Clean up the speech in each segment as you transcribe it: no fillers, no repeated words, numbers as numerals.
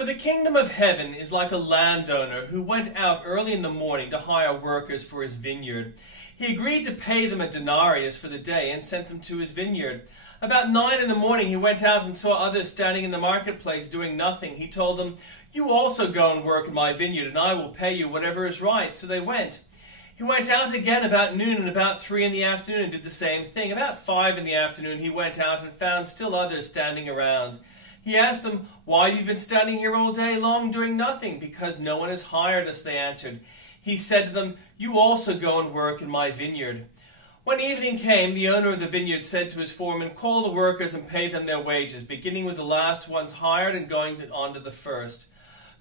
For the kingdom of heaven is like a landowner who went out early in the morning to hire workers for his vineyard. He agreed to pay them a denarius for the day and sent them to his vineyard. About 9 in the morning he went out and saw others standing in the marketplace doing nothing. He told them, "You also go and work in my vineyard, and I will pay you whatever is right." So they went. He went out again about noon, and about 3 in the afternoon and did the same thing. About 5 in the afternoon he went out and found still others standing around. He asked them, "Why have you been standing here all day long doing nothing?" "Because no one has hired us," they answered. He said to them, "You also go and work in my vineyard." When evening came, the owner of the vineyard said to his foreman, "Call the workers and pay them their wages, beginning with the last ones hired and going on to the first."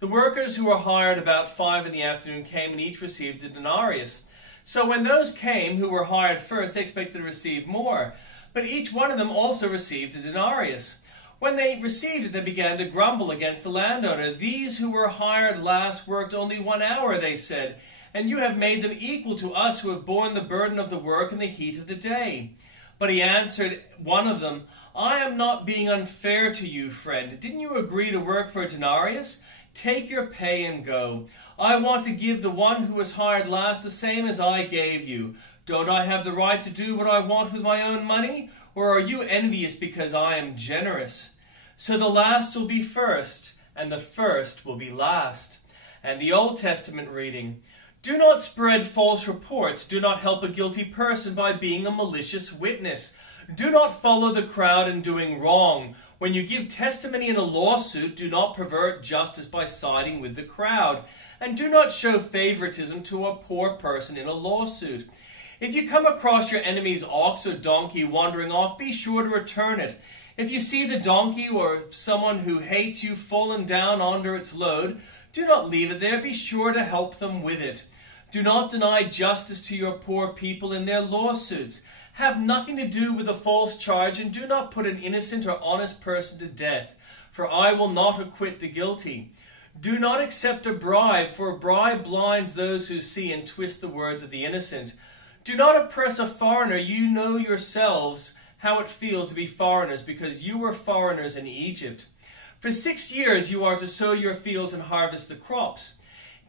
The workers who were hired about 5 in the afternoon came and each received a denarius. So when those came who were hired first, they expected to receive more. But each one of them also received a denarius. When they received it, they began to grumble against the landowner. "These who were hired last worked only 1 hour," they said, "and you have made them equal to us who have borne the burden of the work in the heat of the day." But he answered one of them, "I am not being unfair to you, friend. Didn't you agree to work for a denarius? Take your pay and go. I want to give the one who was hired last the same as I gave you. Don't I have the right to do what I want with my own money? Or are you envious because I am generous?" So the last will be first, and the first will be last. And the Old Testament reading, "Do not spread false reports. Do not help a guilty person by being a malicious witness. Do not follow the crowd in doing wrong. When you give testimony in a lawsuit, do not pervert justice by siding with the crowd. And do not show favoritism to a poor person in a lawsuit. If you come across your enemy's ox or donkey wandering off, be sure to return it. If you see the donkey or someone who hates you fallen down under its load, do not leave it there. Be sure to help them with it. Do not deny justice to your poor people in their lawsuits. Have nothing to do with a false charge, and do not put an innocent or honest person to death, for I will not acquit the guilty. Do not accept a bribe, for a bribe blinds those who see and twist the words of the innocent. Do not oppress a foreigner. You know yourselves how it feels to be foreigners, because you were foreigners in Egypt. For 6 years you are to sow your fields and harvest the crops.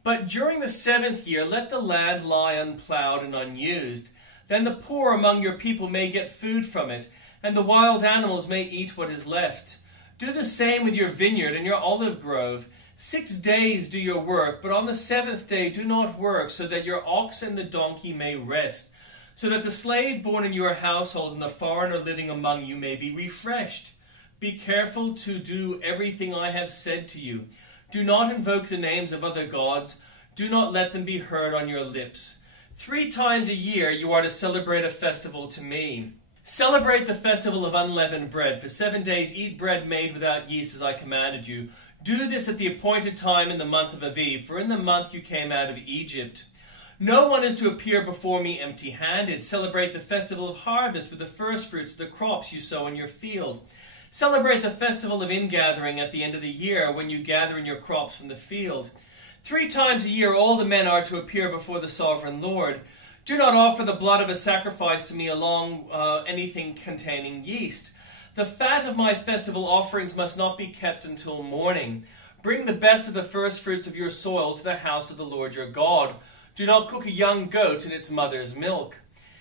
But during the 7th year let the land lie unplowed and unused. Then the poor among your people may get food from it, and the wild animals may eat what is left. Do the same with your vineyard and your olive grove. 6 days do your work, but on the 7th day do not work, so that your ox and the donkey may rest, so that the slave born in your household and the foreigner living among you may be refreshed. Be careful to do everything I have said to you. Do not invoke the names of other gods. Do not let them be heard on your lips. 3 times a year you are to celebrate a festival to me. Celebrate the festival of unleavened bread. For 7 days eat bread made without yeast as I commanded you. Do this at the appointed time in the month of Aviv, for in the month you came out of Egypt. No one is to appear before me empty-handed. Celebrate the festival of harvest with the firstfruits of the crops you sow in your field. Celebrate the festival of ingathering at the end of the year, when you gather in your crops from the field. 3 times a year all the men are to appear before the sovereign Lord. Do not offer the blood of a sacrifice to me along anything containing yeast. The fat of my festival offerings must not be kept until morning. Bring the best of the firstfruits of your soil to the house of the Lord your God. Do not cook a young goat in its mother's milk.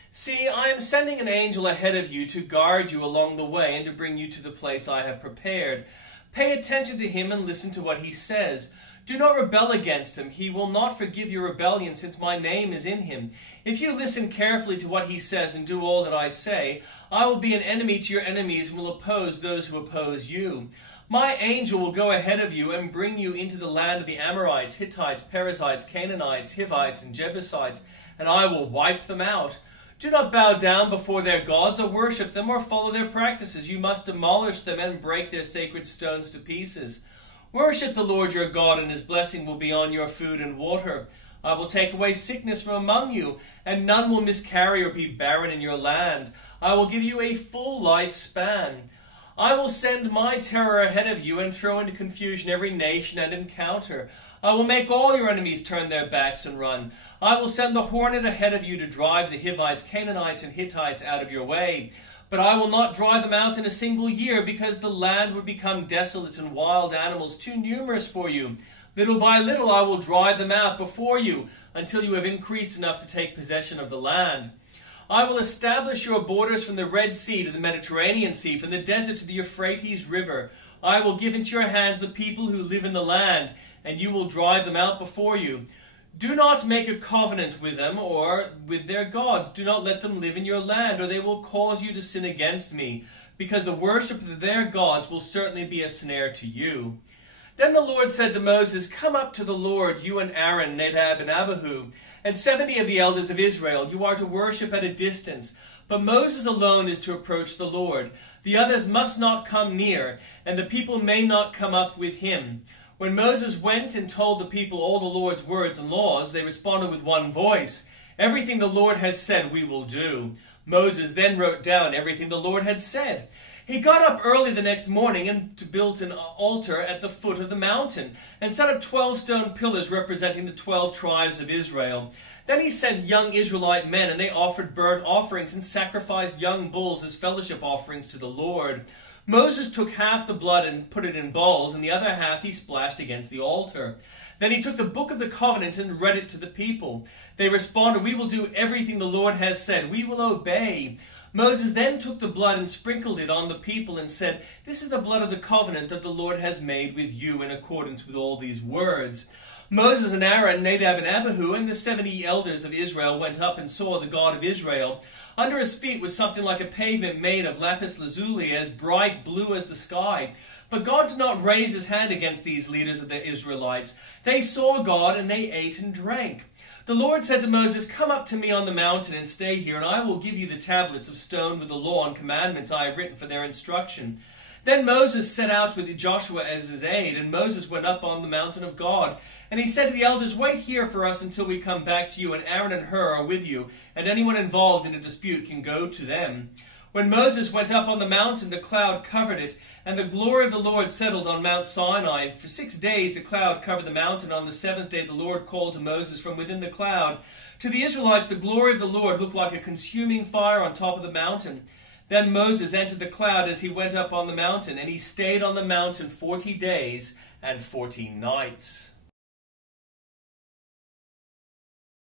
See, I am sending an angel ahead of you to guard you along the way and to bring you to the place I have prepared. Pay attention to him and listen to what he says. Do not rebel against him. He will not forgive your rebellion, since my name is in him. If you listen carefully to what he says and do all that I say, I will be an enemy to your enemies and will oppose those who oppose you. My angel will go ahead of you and bring you into the land of the Amorites, Hittites, Perizzites, Canaanites, Hivites, and Jebusites, and I will wipe them out. Do not bow down before their gods or worship them or follow their practices. You must demolish them and break their sacred stones to pieces. Worship the Lord your God, and his blessing will be on your food and water. I will take away sickness from among you, and none will miscarry or be barren in your land. I will give you a full lifespan. I will send my terror ahead of you and throw into confusion every nation and encounter. I will make all your enemies turn their backs and run. I will send the hornet ahead of you to drive the Hivites, Canaanites, and Hittites out of your way. But I will not drive them out in a single year, because the land would become desolate and wild animals too numerous for you. Little by little I will drive them out before you, until you have increased enough to take possession of the land. I will establish your borders from the Red Sea to the Mediterranean Sea, from the desert to the Euphrates River. I will give into your hands the people who live in the land, and you will drive them out before you. Do not make a covenant with them or with their gods. Do not let them live in your land, or they will cause you to sin against me, because the worship of their gods will certainly be a snare to you. Then the Lord said to Moses, Come up to the Lord, you and Aaron, Nadab and Abihu, and 70 of the elders of Israel. You are to worship at a distance, but Moses alone is to approach the Lord. The others must not come near, and the people may not come up with him. When Moses went and told the people all the Lord's words and laws, they responded with one voice, Everything the Lord has said we will do. Moses then wrote down everything the Lord had said. He got up early the next morning and built an altar at the foot of the mountain and set up 12 stone pillars representing the 12 tribes of Israel. Then he sent young Israelite men, and they offered burnt offerings and sacrificed young bulls as fellowship offerings to the Lord. Moses took half the blood and put it in bowls, and the other half he splashed against the altar. Then he took the book of the covenant and read it to the people. They responded, We will do everything the Lord has said. We will obey. Moses then took the blood and sprinkled it on the people and said, This is the blood of the covenant that the Lord has made with you in accordance with all these words. Moses and Aaron, Nadab and Abihu, and the 70 elders of Israel went up and saw the God of Israel. Under his feet was something like a pavement made of lapis lazuli, as bright blue as the sky. But God did not raise his hand against these leaders of the Israelites. They saw God, and they ate and drank. The Lord said to Moses, Come up to me on the mountain and stay here, and I will give you the tablets of stone with the law and commandments I have written for their instruction. Then Moses set out with Joshua as his aide, and Moses went up on the mountain of God. And he said to the elders, Wait here for us until we come back to you, and Aaron and Hur are with you, and anyone involved in a dispute can go to them. When Moses went up on the mountain, the cloud covered it, and the glory of the Lord settled on Mount Sinai. For 6 days the cloud covered the mountain. On the 7th day the Lord called to Moses from within the cloud. To the Israelites the glory of the Lord looked like a consuming fire on top of the mountain. Then Moses entered the cloud as he went up on the mountain, and he stayed on the mountain 40 days and 40 nights.